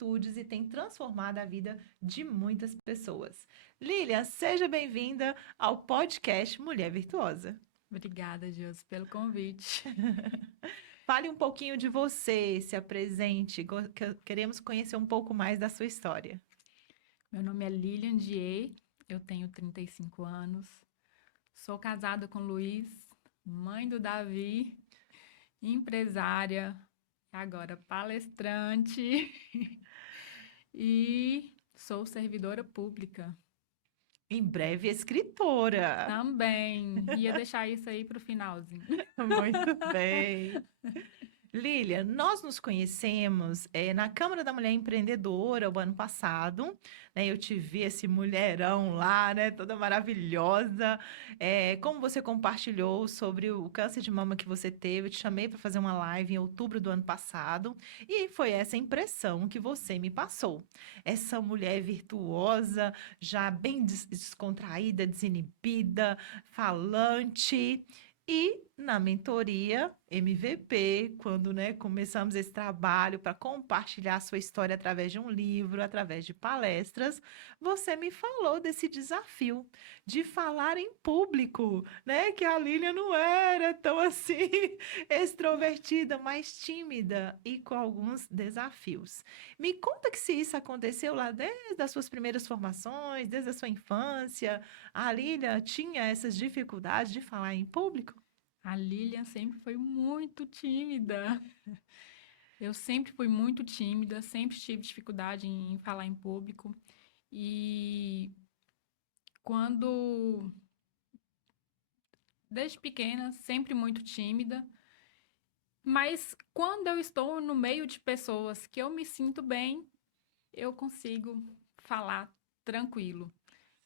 atitudes e tem transformado a vida de muitas pessoas. Lilian, seja bem-vinda ao podcast Mulher Virtuosa. Obrigada, Gilson, pelo convite. Fale um pouquinho de você, se apresente. Queremos conhecer um pouco mais da sua história. Meu nome é Lilian Dier, eu tenho 35 anos, sou casada com Luiz, mãe do Davi, empresária, agora palestrante e sou servidora pública. Em breve, escritora. Também ia deixar isso aí para o finalzinho. Muito bem. Lilian, nós nos conhecemos na Câmara da Mulher Empreendedora o ano passado, né? Eu te vi esse mulherão lá, né? Toda maravilhosa. Como você compartilhou sobre o câncer de mama que você teve, eu te chamei para fazer uma live em outubro do ano passado e foi essa impressão que você me passou. Essa mulher virtuosa, já bem descontraída, desinibida, falante. E na mentoria MVP, quando, né, começamos esse trabalho para compartilhar a sua história através de um livro, através de palestras, você me falou desse desafio de falar em público, né? Que a Lilian não era tão assim extrovertida, mais tímida e com alguns desafios. Me conta que se isso aconteceu lá desde as suas primeiras formações, desde a sua infância, a Lilian tinha essas dificuldades de falar em público? A Lilian sempre foi muito tímida. Eu sempre fui muito tímida, sempre tive dificuldade em falar em público. E quando, desde pequena, sempre muito tímida, mas quando eu estou no meio de pessoas que eu me sinto bem, eu consigo falar tranquilo.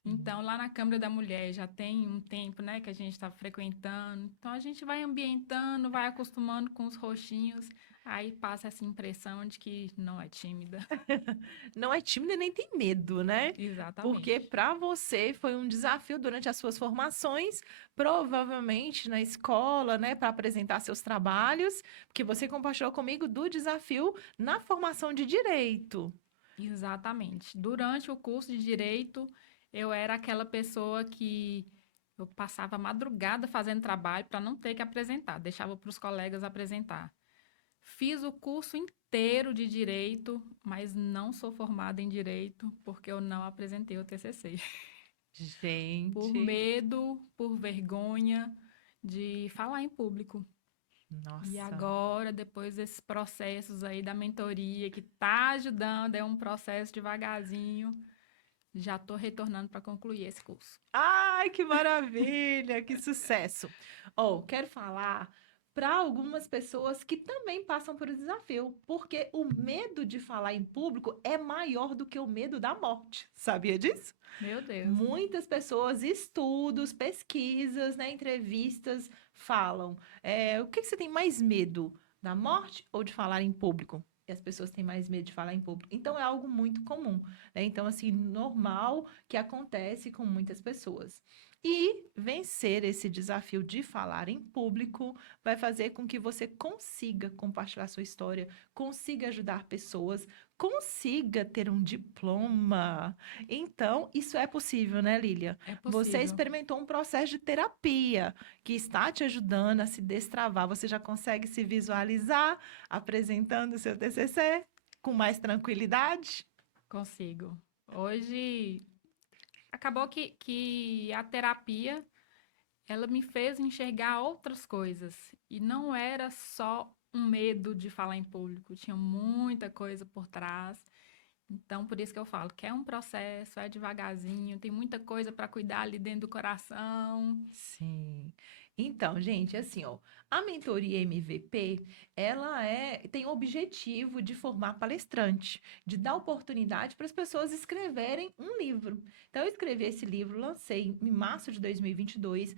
Sim. Então, lá na Câmara da Mulher já tem um tempo, né, que a gente está frequentando. Então, a gente vai ambientando, vai acostumando com os roxinhos, aí passa essa impressão de que não é tímida. Não é tímida e nem tem medo, né? Porque Exatamente. para você foi um desafio durante as suas formações, provavelmente na escola, né, para apresentar seus trabalhos, porque você compartilhou comigo do desafio na formação de direito. Exatamente. Durante o curso de Direito, eu era aquela pessoa que eu passava a madrugada fazendo trabalho para não ter que apresentar, deixava para os colegas apresentar. Fiz o curso inteiro de Direito, mas não sou formada em Direito porque eu não apresentei o TCC. Por Gente, medo, por vergonha de falar em público. E nossa. agora, depois desses processos aí da mentoria, que tá ajudando, é um processo devagarzinho, já tô retornando para concluir esse curso. Ai, que maravilha, que sucesso. Oh, quero falar para algumas pessoas que também passam por esse desafio, porque o medo de falar em público é maior do que o medo da morte. Sabia disso? Meu Deus. Muitas pessoas, estudos, pesquisas, né, entrevistas falam, o que que você tem mais medo, da morte ou de falar em público? E as pessoas têm mais medo de falar em público. Então, é algo muito comum, né? Então, assim, normal que acontece com muitas pessoas. E vencer esse desafio de falar em público vai fazer com que você consiga compartilhar sua história, consiga ajudar pessoas, consiga ter um diploma. Então, isso é possível, né, Lília? É Você possível. experimentou um processo de terapia que está te ajudando a se destravar. Você já consegue se visualizar apresentando o seu TCC com mais tranquilidade? Consigo. Hoje, acabou que a terapia, ela me fez enxergar outras coisas. E não era só um medo de falar em público, tinha muita coisa por trás. Então, por isso que eu falo que é um processo, é devagarzinho, tem muita coisa para cuidar ali dentro do coração. Sim. Então, gente, assim, ó, a mentoria MVP, tem o objetivo de formar palestrante, de dar oportunidade para as pessoas escreverem um livro. Então, eu escrevi esse livro, lancei em março de 2022,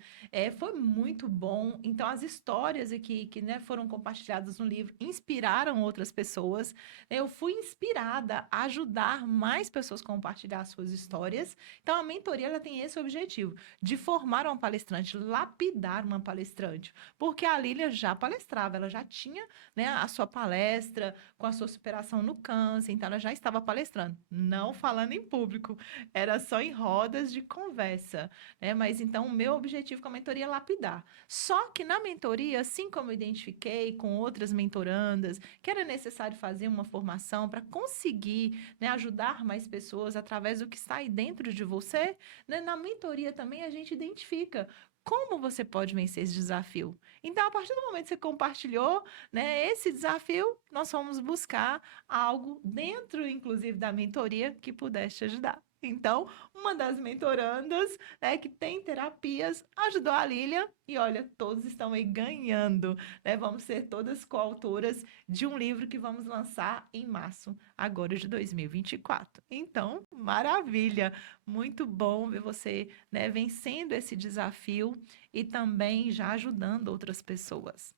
foi muito bom. Então, as histórias aqui que, né, foram compartilhadas no livro inspiraram outras pessoas. Eu fui inspirada a ajudar mais pessoas a compartilhar suas histórias. Então, a mentoria, ela tem esse objetivo de formar uma palestrante, lapidar uma palestrante. Porque a Lília já palestrava, ela já tinha, né, a sua palestra com a sua superação no câncer, então ela já estava palestrando, não falando em público, era só em rodas de conversa, né? Mas então o meu objetivo com a mentoria é lapidar. Só que na mentoria, assim como eu identifiquei com outras mentorandas, que era necessário fazer uma formação para conseguir, né, ajudar mais pessoas através do que está aí dentro de você, né? Na mentoria também a gente identifica como você pode vencer esse desafio. Então, a partir do momento que você compartilhou, né, esse desafio, nós fomos buscar algo dentro, inclusive, da mentoria que pudesse te ajudar. Então, uma das mentorandas, né, que tem terapias, ajudou a Lilian e olha, todos estão aí ganhando, né? Vamos ser todas coautoras de um livro que vamos lançar em março, agora de 2024. Então, maravilha! Muito bom ver você, né, vencendo esse desafio e também já ajudando outras pessoas.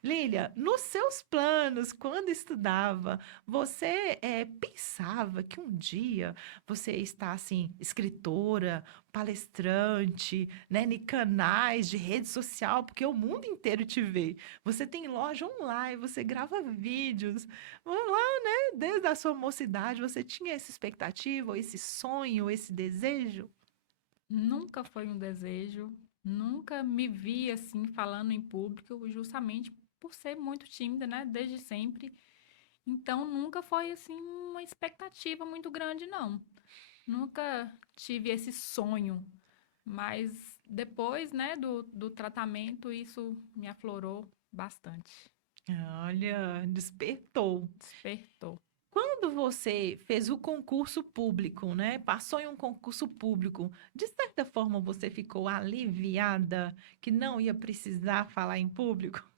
Lília, nos seus planos, quando estudava, você pensava que um dia você ia estar assim, escritora, palestrante, né, em canais de rede social, porque o mundo inteiro te vê. Você tem loja online, você grava vídeos. Vamos lá, né? Desde a sua mocidade, você tinha essa expectativa, ou esse sonho, esse desejo? Nunca foi um desejo, nunca me vi assim falando em público, justamente por ser muito tímida, né, desde sempre. Então nunca foi assim uma expectativa muito grande, não. Nunca tive esse sonho, mas depois, né, do tratamento, isso me aflorou bastante, Olha, despertou. despertou. Quando você fez o concurso público, né? Passou em um concurso público, de certa forma você ficou aliviada que não ia precisar falar em público?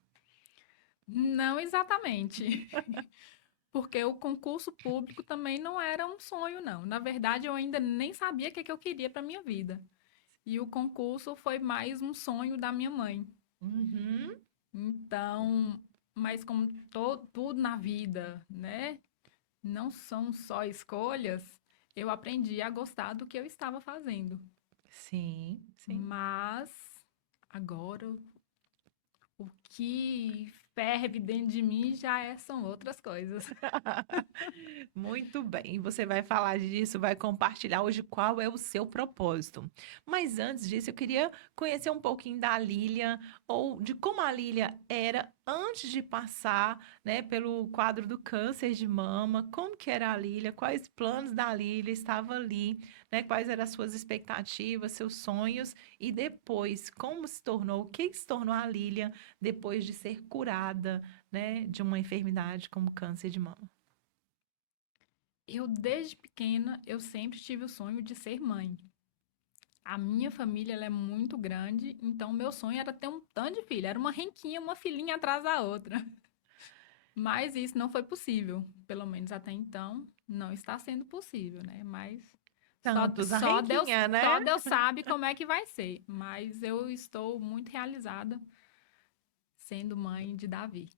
Não exatamente. Porque o concurso público também não era um sonho, não. Na verdade, eu ainda nem sabia o que que eu queria para minha vida. E o concurso foi mais um sonho da minha mãe. Uhum. Então, mas como tudo na vida, né? Não são só escolhas, eu aprendi a gostar do que eu estava fazendo. Sim, sim. Mas agora o que ferve dentro de mim são outras coisas. Muito bem, você vai falar disso, vai compartilhar hoje qual é o seu propósito. Mas antes disso, eu queria conhecer um pouquinho da Lília, ou de como a Lília era antes de passar, né, pelo quadro do câncer de mama, como que era a Lília, quais planos da Lília estavam ali, né, quais eram as suas expectativas, seus sonhos, e depois, como se tornou, o que se tornou a Lília depois de ser curada, né, de uma enfermidade como câncer de mama. Eu, desde pequena, eu sempre tive o sonho de ser mãe. A minha família ela é muito grande, então meu sonho era ter um tanto de filho. Era uma renquinha, uma filhinha atrás da outra. Mas isso não foi possível. Pelo menos até então, não está sendo possível, né? Mas Tantos, a renquinha, Só né? Deus sabe como é que vai ser. Mas eu estou muito realizada sendo mãe de Davi.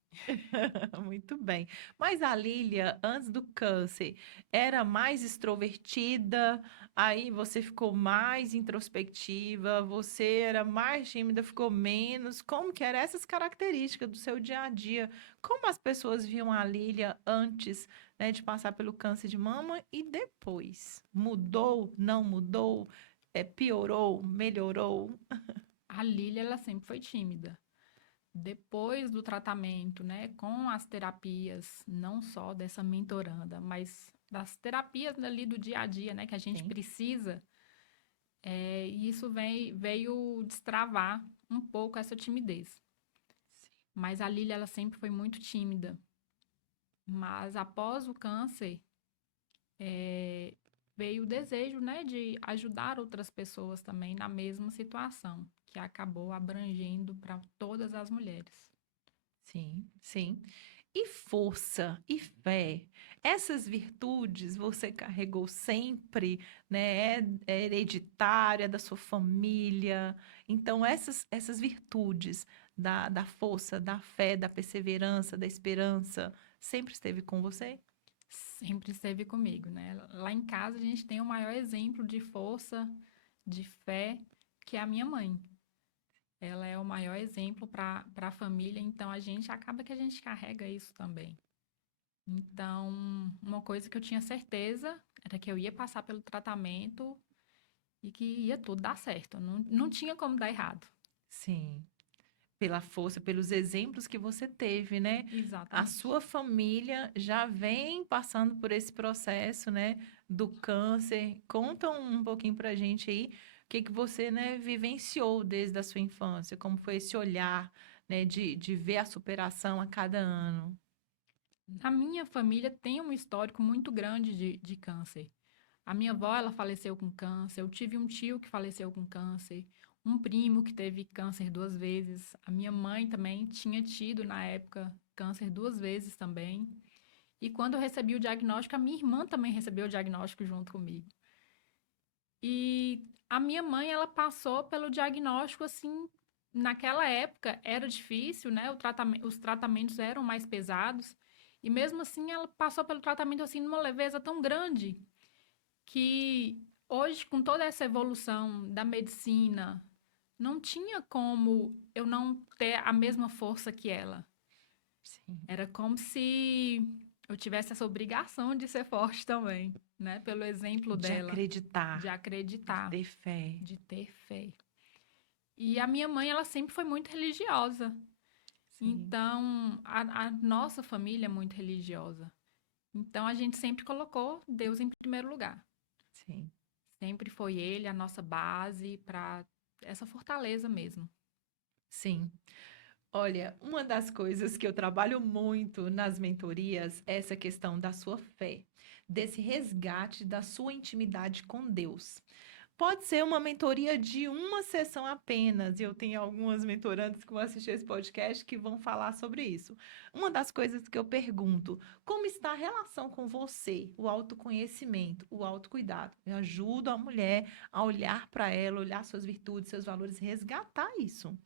Muito bem. Mas a Lília, antes do câncer, era mais extrovertida, aí você ficou mais introspectiva, você era mais tímida, ficou menos. Como que eram essas características do seu dia a dia? Como as pessoas viam a Lília antes, né, de passar pelo câncer de mama e depois? Mudou? Não mudou? Piorou? Melhorou? A Lília, ela sempre foi tímida. Depois do tratamento, né, com as terapias, não só dessa mentoranda, mas das terapias ali do dia a dia, né, que a gente Sim. precisa, e isso veio destravar um pouco essa timidez. Mas a Lília, ela sempre foi muito tímida. Mas após o câncer, é, veio o desejo, né, de ajudar outras pessoas também na mesma situação, que acabou abrangendo para todas as mulheres. Sim, sim. E força e fé, essas virtudes você carregou sempre, né? É hereditária da sua família. Então, essas virtudes da força, da fé, da perseverança, da esperança, sempre esteve com você? Sempre esteve comigo, né? Lá em casa a gente tem o maior exemplo de força, de fé, que é a minha mãe. Ela é o maior exemplo para a família, então a gente acaba que a gente carrega isso também. Então, uma coisa que eu tinha certeza era que eu ia passar pelo tratamento e que ia tudo dar certo. Não tinha como dar errado. Sim. Pela força, pelos exemplos que você teve, né? A Exatamente. sua família já vem passando por esse processo, né, do câncer. Conta um pouquinho pra gente aí o que que você, né, vivenciou desde a sua infância, como foi esse olhar, né, de ver a superação a cada ano. A minha família tem um histórico muito grande de câncer. A minha avó, ela faleceu com câncer. Eu tive um tio que faleceu com câncer. Um primo que teve câncer 2 vezes. A minha mãe também tinha tido, na época, câncer 2 vezes também. E quando eu recebi o diagnóstico, a minha irmã também recebeu o diagnóstico junto comigo. E a minha mãe, ela passou pelo diagnóstico assim, naquela época era difícil, né? Os tratamentos eram mais pesados. E mesmo assim, ela passou pelo tratamento assim numa leveza tão grande que hoje, com toda essa evolução da medicina, não tinha como eu não ter a mesma força que ela. Sim. Era como se eu tivesse essa obrigação de ser forte também, né? Pelo exemplo De dela, de acreditar, de acreditar, ter fé. de ter fé. E a minha mãe, ela sempre foi muito religiosa. Sim, Então, a nossa família é muito religiosa. Então, a gente sempre colocou Deus em primeiro lugar. sim. Sempre foi ele a nossa base para essa fortaleza mesmo. Sim. Olha, uma das coisas que eu trabalho muito nas mentorias é essa questão da sua fé, desse resgate da sua intimidade com Deus. Pode ser uma mentoria de uma sessão apenas, e eu tenho algumas mentorandas que vão assistir esse podcast que vão falar sobre isso. Uma das coisas que eu pergunto, como está a relação com você, o autoconhecimento, o autocuidado? Eu ajudo a mulher a olhar para ela, olhar suas virtudes, seus valores, resgatar isso.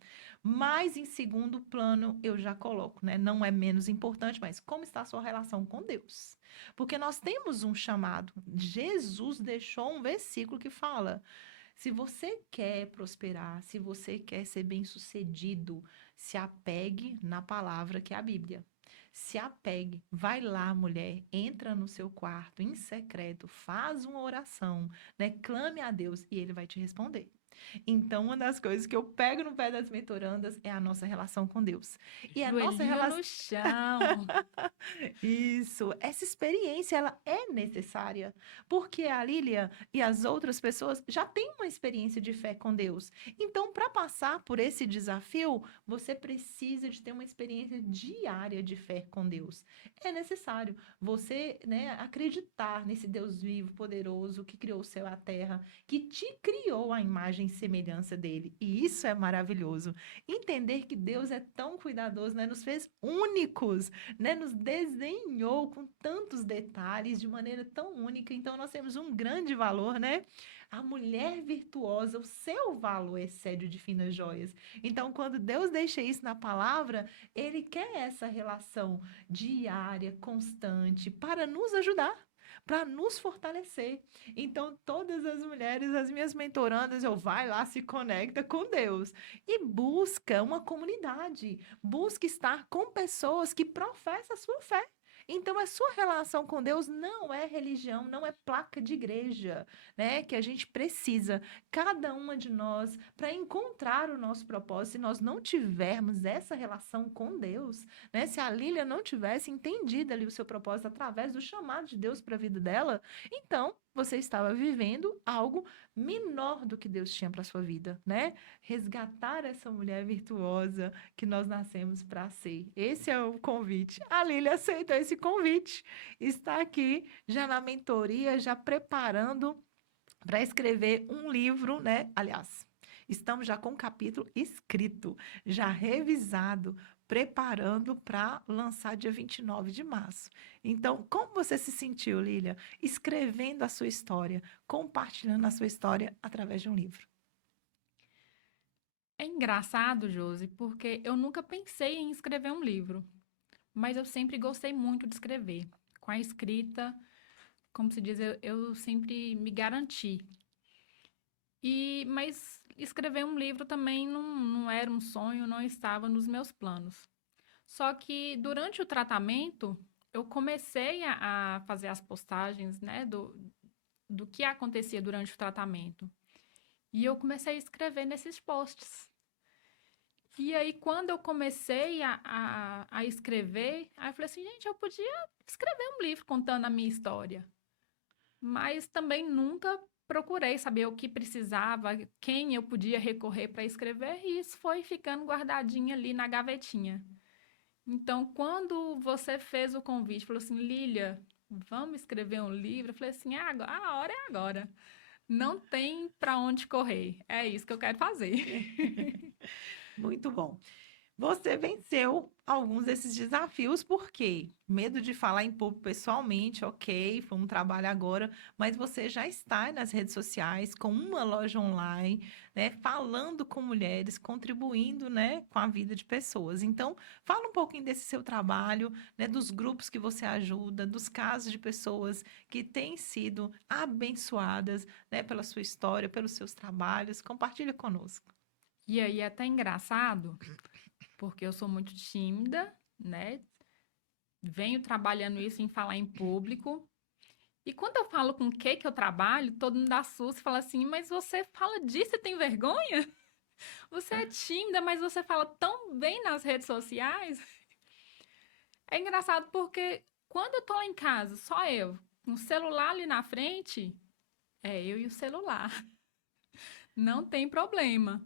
Mas em segundo plano, eu já coloco, né? Não é menos importante, mas como está a sua relação com Deus? Porque nós temos um chamado. Jesus deixou um versículo que fala: se você quer prosperar, se você quer ser bem-sucedido, se apegue na palavra que é a Bíblia. Se apegue, vai lá, mulher, entra no seu quarto em secreto, faz uma oração, né? Clame a Deus e ele vai te responder. Então, uma das coisas que eu pego no pé das mentorandas é a nossa relação com Deus. E a nossa Joelhinho relação no chão. isso, essa experiência ela é necessária, porque a Lília e as outras pessoas já têm uma experiência de fé com Deus. Então, para passar por esse desafio, você precisa de ter uma experiência diária de fé com Deus. É necessário você, né, acreditar nesse Deus vivo, poderoso, que criou o céu e a terra, que te criou a imagem e semelhança dele. E isso é maravilhoso. Entender que Deus é tão cuidadoso, né, nos fez únicos, né, nos desenhou com tantos detalhes de maneira tão única. Então nós temos um grande valor, né? A mulher virtuosa, o seu valor excede o de finas joias. Então, quando Deus deixa isso na palavra, ele quer essa relação diária, constante, para nos ajudar. Para nos fortalecer. Então, todas as mulheres, as minhas mentorandas, eu vai lá, se conecta com Deus e busca uma comunidade. Busque estar com pessoas que professam a sua fé. Então, a sua relação com Deus não é religião, não é placa de igreja, né? Que a gente precisa, cada uma de nós, para encontrar o nosso propósito. Se nós não tivermos essa relação com Deus, né? Se a Lília não tivesse entendido ali o seu propósito através do chamado de Deus para a vida dela, então você estava vivendo algo menor do que Deus tinha para sua vida, né? Resgatar essa mulher virtuosa que nós nascemos para ser. Esse é o convite. A Lília aceitou esse convite. Está aqui já na mentoria, já preparando para escrever um livro, né? Aliás, estamos já com o capítulo escrito, já revisado, preparando para lançar dia 29 de março. Então, como você se sentiu, Lília, escrevendo a sua história, compartilhando a sua história através de um livro? É engraçado, Josi, porque eu nunca pensei em escrever um livro, mas eu sempre gostei muito de escrever. Com a escrita, como se diz, eu sempre me garanti. Mas escrever um livro também não era um sonho, não estava nos meus planos. Só que durante o tratamento, eu comecei a fazer as postagens, né, do que acontecia durante o tratamento. E eu comecei a escrever nesses posts. E aí, quando eu comecei a escrever, aí eu falei assim, gente, eu podia escrever um livro contando a minha história. Mas também nunca procurei saber o que precisava, quem eu podia recorrer para escrever, e isso foi ficando guardadinho ali na gavetinha. Então, quando você fez o convite, falou assim, Lília, vamos escrever um livro? Eu falei assim, a hora é agora. Não tem para onde correr. É isso que eu quero fazer. Muito bom. Você venceu alguns desses desafios, por quê? Medo de falar em público pessoalmente, ok, foi um trabalho agora, mas você já está nas redes sociais com uma loja online, né, falando com mulheres, contribuindo, né, com a vida de pessoas. Então, fala um pouquinho desse seu trabalho, né, dos grupos que você ajuda, dos casos de pessoas que têm sido abençoadas, né, pela sua história, pelos seus trabalhos. Compartilhe conosco. E aí é até engraçado, porque eu sou muito tímida, né? Venho trabalhando isso em falar em público. E quando eu falo com o que eu trabalho, todo mundo assusta e fala assim: mas você fala disso e tem vergonha? Você é tímida, mas você fala tão bem nas redes sociais. É engraçado porque quando eu tô lá em casa, só eu, com o celular ali na frente, é eu e o celular. Não tem problema.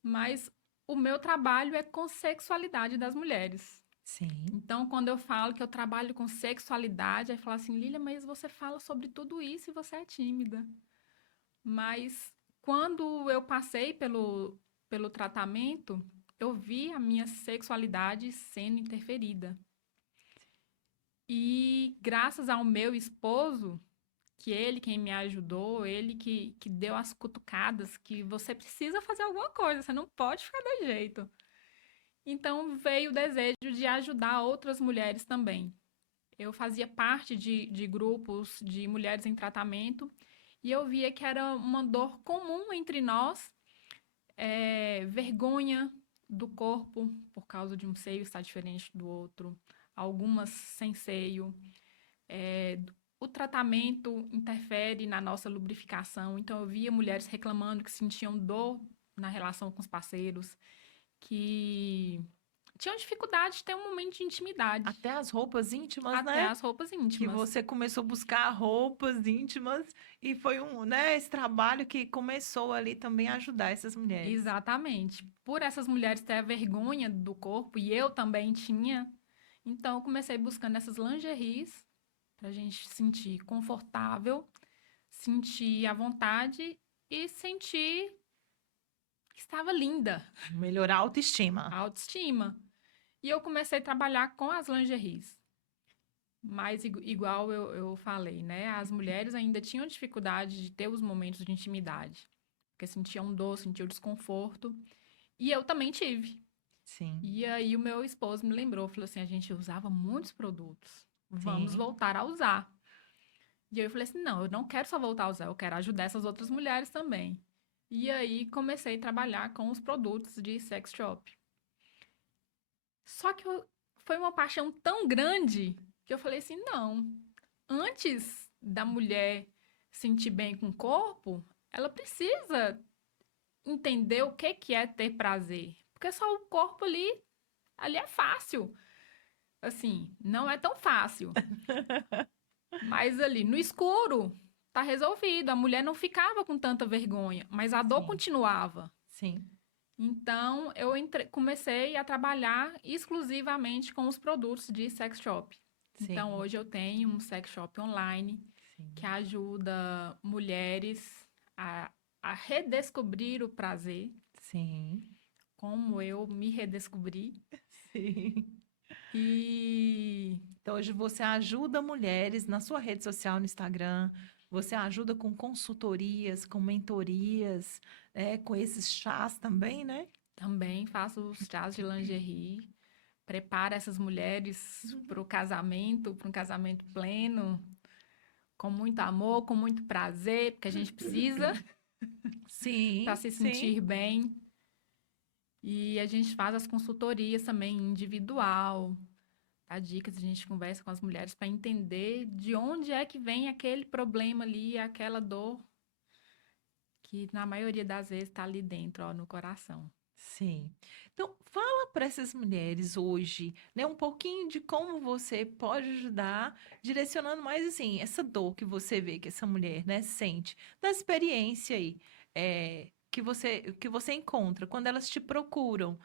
Mas o meu trabalho é com sexualidade das mulheres. Sim. Então, quando eu falo que eu trabalho com sexualidade, aí fala assim, Lília, mas você fala sobre tudo isso e você é tímida. Mas quando eu passei pelo tratamento, eu vi a minha sexualidade sendo interferida. E graças ao meu esposo, que ele quem me ajudou, ele que deu as cutucadas, que você precisa fazer alguma coisa, você não pode ficar do jeito. Então veio o desejo de ajudar outras mulheres também. Eu fazia parte de grupos de mulheres em tratamento e eu via que era uma dor comum entre nós, vergonha do corpo por causa de um seio estar diferente do outro, algumas sem seio. É, o tratamento interfere na nossa lubrificação, então eu via mulheres reclamando que sentiam dor na relação com os parceiros, que tinham dificuldade de ter um momento de intimidade, Até as roupas íntimas, até né? as roupas Que íntimas. você começou a buscar roupas íntimas e foi né, esse trabalho que começou ali também a ajudar essas mulheres. Exatamente. Por essas mulheres ter a vergonha do corpo, e eu também tinha, então eu comecei buscando essas lingeries para a gente se sentir confortável, sentir à vontade e sentir que estava linda, Melhorar a autoestima. a autoestima. E eu comecei a trabalhar com as lingeries. Mas, igual eu falei, né? As mulheres ainda tinham dificuldade de ter os momentos de intimidade, porque sentiam dor, sentiam desconforto. E eu também tive. Sim, E aí o meu esposo me lembrou, falou assim, a gente usava muitos produtos, vamos sim, voltar a usar. E aí eu falei assim, não, eu não quero só voltar a usar, eu quero ajudar essas outras mulheres também. E aí comecei a trabalhar com os produtos de sex shop. Só que foi uma paixão tão grande que eu falei assim, não, antes da mulher sentir bem com o corpo, ela precisa entender o que é ter prazer. Porque só o corpo ali é fácil. Assim, não é tão fácil. Mas ali no escuro tá resolvido. A mulher não ficava com tanta vergonha, mas a dor sim, continuava. sim, Então eu comecei a trabalhar exclusivamente com os produtos de sex shop. Então sim, hoje eu tenho um sex shop online que sim, ajuda mulheres a, a redescobrir o prazer, sim, como eu me redescobri. sim. E Então, hoje você ajuda mulheres na sua rede social, no Instagram, você ajuda com consultorias, com mentorias, com esses chás também, né? também faço os chás de lingerie, preparo essas mulheres para um casamento pleno, com muito amor, com muito prazer, porque a gente precisa. para Sim, se sim. sentir bem. E a gente faz as consultorias também individual, dá dicas, a gente conversa com as mulheres para entender de onde é que vem aquele problema ali, aquela dor que na maioria das vezes está ali dentro, ó, no coração. Sim. Então, fala para essas mulheres hoje, né, um pouquinho de como você pode ajudar, direcionando mais assim, essa dor que você vê que essa mulher, né, sente, da experiência aí, que você encontra quando elas te procuram,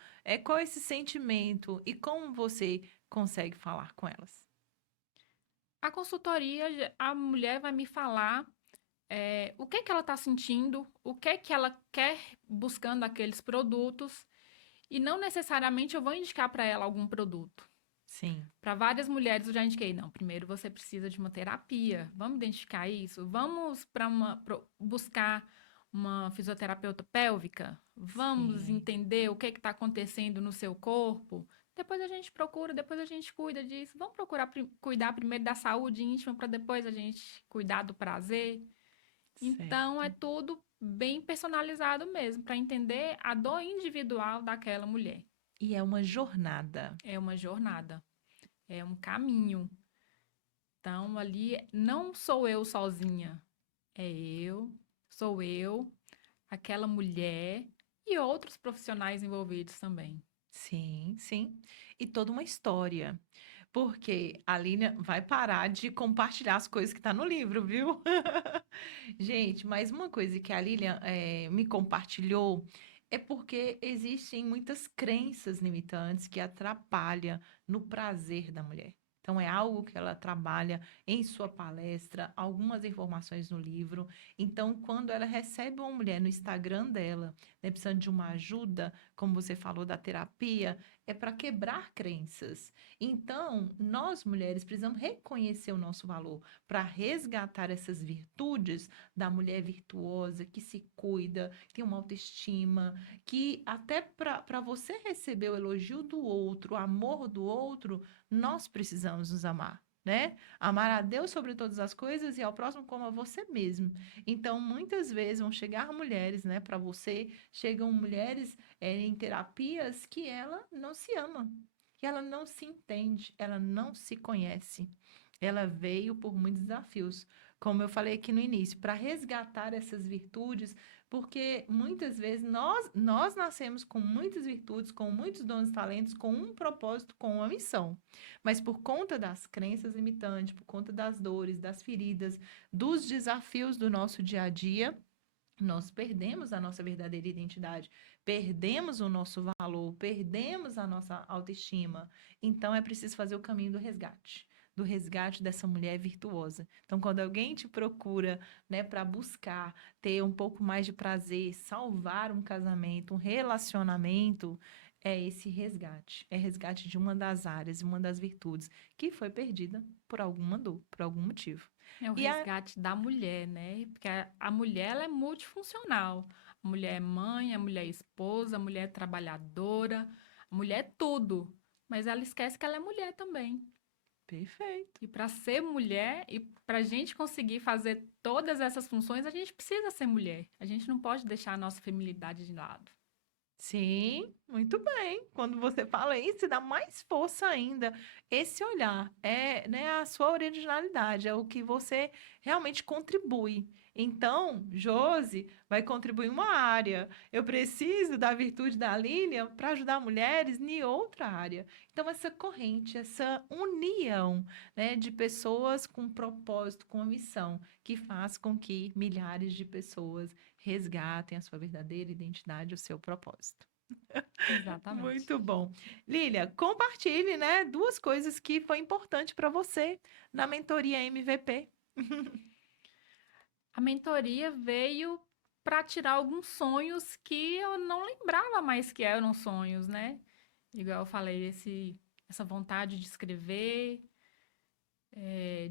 qual é esse sentimento e como você consegue falar com elas? A consultoria, a mulher vai me falar o que que ela está sentindo, o que que ela quer buscando aqueles produtos, e não necessariamente eu vou indicar para ela algum produto. Sim, Para várias mulheres eu já indiquei, não, primeiro você precisa de uma terapia, vamos identificar isso, vamos buscar uma fisioterapeuta pélvica, vamos sim, entender o que está acontecendo no seu corpo, depois a gente procura, depois a gente cuida disso, vamos procurar cuidar primeiro da saúde íntima para depois a gente cuidar do prazer. Então é certo. tudo bem personalizado mesmo, para entender a dor individual daquela mulher. E é uma jornada. É uma jornada, é um caminho. Então, ali não sou eu sozinha, é sou eu, aquela mulher e outros profissionais envolvidos também. Sim, sim. E toda uma história. Porque a Aline vai parar de compartilhar as coisas que tá no livro, viu? Gente, mas uma coisa que a Lilian me compartilhou é porque existem muitas crenças limitantes que atrapalham no prazer da mulher. Então, é algo que ela trabalha em sua palestra, algumas informações no livro. Então, quando ela recebe uma mulher no Instagram dela, né, precisando de uma ajuda, como você falou da terapia, é para quebrar crenças. Então, nós mulheres precisamos reconhecer o nosso valor para resgatar essas virtudes da mulher virtuosa que se cuida, tem uma autoestima, que até para você receber o elogio do outro, o amor do outro, nós precisamos nos amar. Né? Amar a Deus sobre todas as coisas e ao próximo como a você mesmo. Então, muitas vezes vão chegar mulheres, né, para você, chegam mulheres em terapias que ela não se ama, que ela não se entende, ela não se conhece. Ela veio por muitos desafios, como eu falei aqui no início, para resgatar essas virtudes, porque muitas vezes nós nascemos com muitas virtudes, com muitos dons e talentos, com um propósito, com uma missão. Mas por conta das crenças limitantes, por conta das dores, das feridas, dos desafios do nosso dia a dia, nós perdemos a nossa verdadeira identidade, perdemos o nosso valor, perdemos a nossa autoestima. Então é preciso fazer o caminho do resgate dessa mulher virtuosa. Então, quando alguém te procura, né, para buscar ter um pouco mais de prazer, salvar um casamento, um relacionamento, é esse resgate. É resgate de uma das áreas, uma das virtudes que foi perdida por alguma dor, por algum motivo. É o E a resgate da mulher, né? Porque a mulher ela é multifuncional. A mulher é mãe, a mulher é esposa, a mulher é trabalhadora, a mulher é tudo. Mas ela esquece que ela é mulher também. Perfeito. E para ser mulher e para a gente conseguir fazer todas essas funções, a gente precisa ser mulher. A gente não pode deixar a nossa feminilidade de lado. Sim, muito bem. Quando você fala isso, dá mais força ainda. Esse olhar é, né, a sua originalidade, é o que você realmente contribui. Então, Josi vai contribuir em uma área. Eu preciso da virtude da Lilian para ajudar mulheres em outra área. Então, essa corrente, essa união, né, de pessoas com propósito, com missão, que faz com que milhares de pessoas resgatem a sua verdadeira identidade, o seu propósito. Exatamente. Muito bom. Lília, compartilhe, né, duas coisas que foi importante para você na mentoria MVP. A mentoria veio para tirar alguns sonhos que eu não lembrava mais que eram sonhos, né? Igual eu falei, essa vontade de escrever,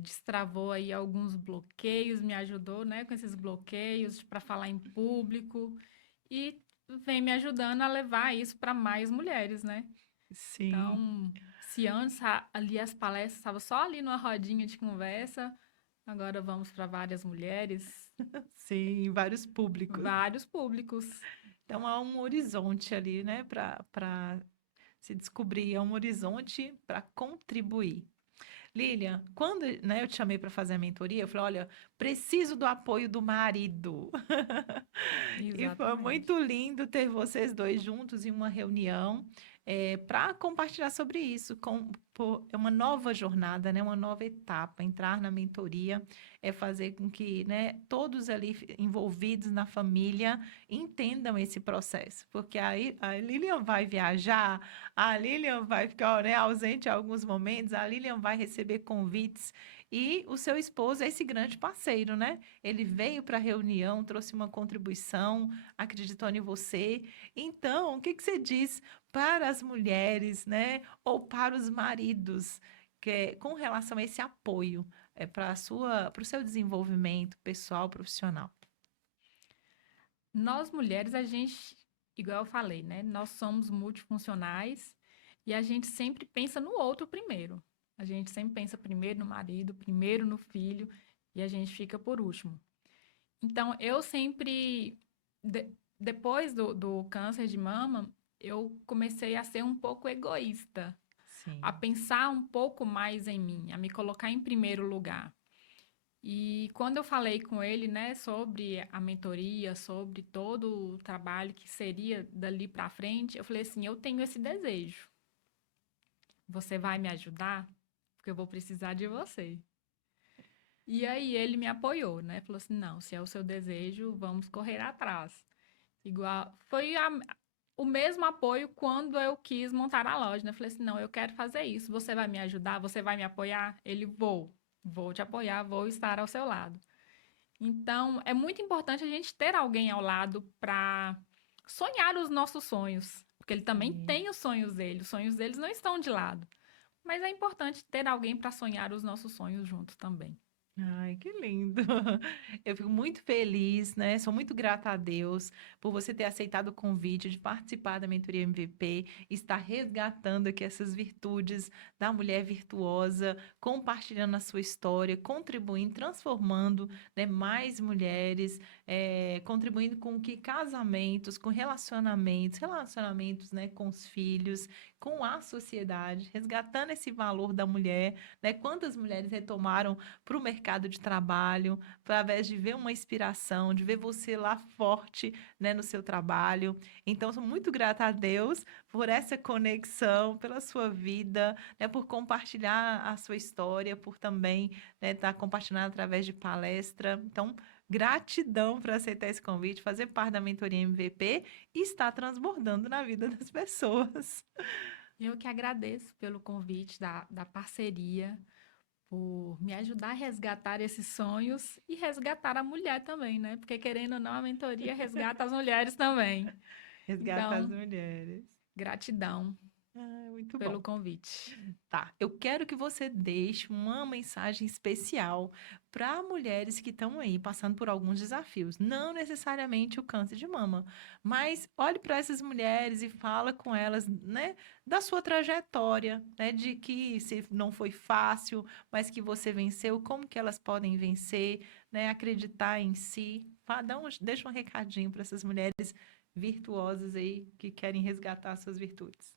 destravou aí alguns bloqueios, me ajudou, né, com esses bloqueios para falar em público e vem me ajudando a levar isso para mais mulheres, né? Sim. Então, se antes ali as palestras estavam só ali numa rodinha de conversa, agora vamos para várias mulheres, Sim, vários públicos. vários públicos. Então há um horizonte ali, né, para se descobrir, é um horizonte para contribuir. Lilian, quando, né, eu te chamei para fazer a mentoria, eu falei, olha, preciso do apoio do marido. E foi Exatamente. muito lindo ter vocês dois juntos em uma reunião para compartilhar sobre isso. É uma nova jornada, né? Uma nova etapa. Entrar na mentoria é fazer com que, né, todos ali envolvidos na família entendam esse processo. Porque aí a Lilian vai viajar, a Lilian vai ficar, né, ausente em alguns momentos, a Lilian vai receber convites. E o seu esposo é esse grande parceiro, né? Ele veio para a reunião, trouxe uma contribuição, acreditou em você. Então, o que que você diz para as mulheres, né, ou para os maridos, com relação a esse apoio para o seu desenvolvimento pessoal, profissional? Nós mulheres, a gente, igual eu falei, né? Nós somos multifuncionais e a gente sempre pensa no outro primeiro. A gente sempre pensa primeiro no marido, primeiro no filho e a gente fica por último. Então, eu sempre, depois do câncer de mama, eu comecei a ser um pouco egoísta, a Sim. pensar um pouco mais em mim, a me colocar em primeiro lugar. E quando eu falei com ele, né, sobre a mentoria, sobre todo o trabalho que seria dali para frente, eu falei assim: eu tenho esse desejo. Você vai me ajudar? Porque eu vou precisar de você. E aí ele me apoiou, né? Falou assim: não, se é o seu desejo, vamos correr atrás. Igual, o mesmo apoio quando eu quis montar a loja, né? Eu falei assim: não, eu quero fazer isso. Você vai me ajudar? Você vai me apoiar? Ele, vou te apoiar, vou estar ao seu lado. Então, é muito importante a gente ter alguém ao lado para sonhar os nossos sonhos, porque ele também Sim. tem os sonhos deles não estão de lado. Mas é importante ter alguém para sonhar os nossos sonhos juntos também. Ai, que lindo. Eu fico muito feliz, né? Sou muito grata a Deus por você ter aceitado o convite de participar da Mentoria MVP, estar resgatando aqui essas virtudes da mulher virtuosa, compartilhando a sua história, contribuindo, transformando, né, mais mulheres, contribuindo com que casamentos, com relacionamentos, né, com os filhos, com a sociedade, resgatando esse valor da mulher, né? Quantas mulheres retomaram para o mercado de trabalho, através de ver uma inspiração, de ver você lá forte, né, no seu trabalho. Então, sou muito grata a Deus por essa conexão, pela sua vida, né, por compartilhar a sua história, por também, né, estar compartilhando através de palestra. Então, gratidão por aceitar esse convite, fazer parte da mentoria MVP e estar transbordando na vida das pessoas. Eu que agradeço pelo convite da parceria, por me ajudar a resgatar esses sonhos e resgatar a mulher também, né? Porque querendo ou não, a mentoria resgata as mulheres também. Resgata as Então, mulheres. gratidão Ah, muito pelo bom. convite. Tá, eu quero que você deixe uma mensagem especial para mulheres que estão aí passando por alguns desafios, não necessariamente o câncer de mama, mas olhe para essas mulheres e fala com elas, né, da sua trajetória, né, de que se não foi fácil, mas que você venceu, como que elas podem vencer, né, acreditar em si. Deixa um recadinho para essas mulheres virtuosas aí que querem resgatar suas virtudes.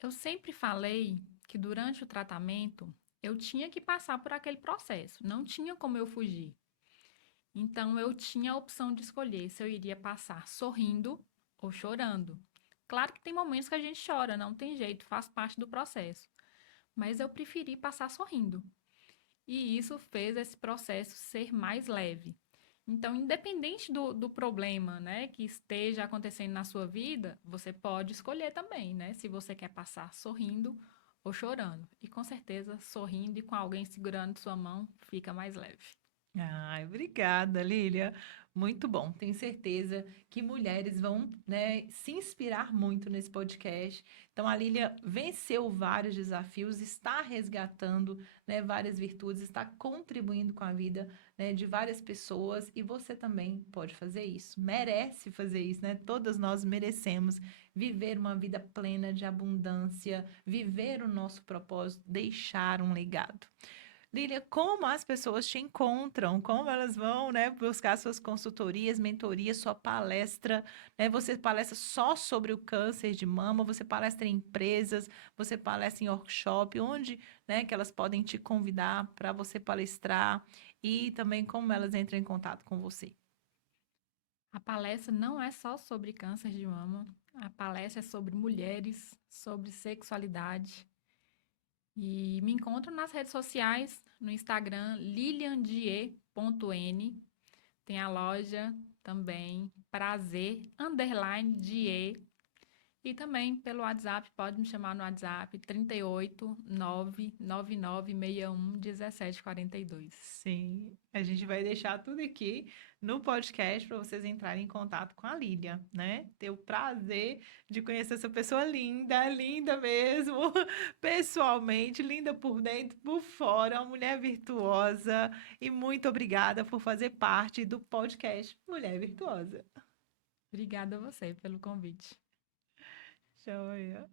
Eu sempre falei que durante o tratamento eu tinha que passar por aquele processo, não tinha como eu fugir. Então eu tinha a opção de escolher se eu iria passar sorrindo ou chorando. Claro que tem momentos que a gente chora, não tem jeito, faz parte do processo. Mas eu preferi passar sorrindo. E isso fez esse processo ser mais leve. Então, independente do problema, né, que esteja acontecendo na sua vida, você pode escolher também, né, se você quer passar sorrindo ou chorando. E com certeza, sorrindo e com alguém segurando sua mão, fica mais leve. Ai, obrigada, Lília. Muito bom. Tenho certeza que mulheres vão, né, se inspirar muito nesse podcast. Então, a Lília venceu vários desafios, está resgatando, né, várias virtudes, está contribuindo com a vida, né, de várias pessoas e você também pode fazer isso. Merece fazer isso, né? Todas nós merecemos viver uma vida plena de abundância, viver o nosso propósito, deixar um legado. Lília, como as pessoas te encontram? Como elas vão, né, buscar suas consultorias, mentorias, sua palestra, né? Você palestra só sobre o câncer de mama, você palestra em empresas, você palestra em workshop, onde, né, que elas podem te convidar para você palestrar e também como elas entram em contato com você. A palestra não é só sobre câncer de mama, a palestra é sobre mulheres, sobre sexualidade. E me encontro nas redes sociais, no Instagram, liliandie.n. Tem a loja também, prazer_die. E também pelo WhatsApp, pode me chamar no WhatsApp, 38 99961 1742. Sim, a gente vai deixar tudo aqui no podcast para vocês entrarem em contato com a Lília, né? Ter o prazer de conhecer essa pessoa linda, linda mesmo, pessoalmente, linda por dentro, por fora, uma mulher virtuosa. E muito obrigada por fazer parte do podcast Mulher Virtuosa. Obrigada a você pelo convite. Joia.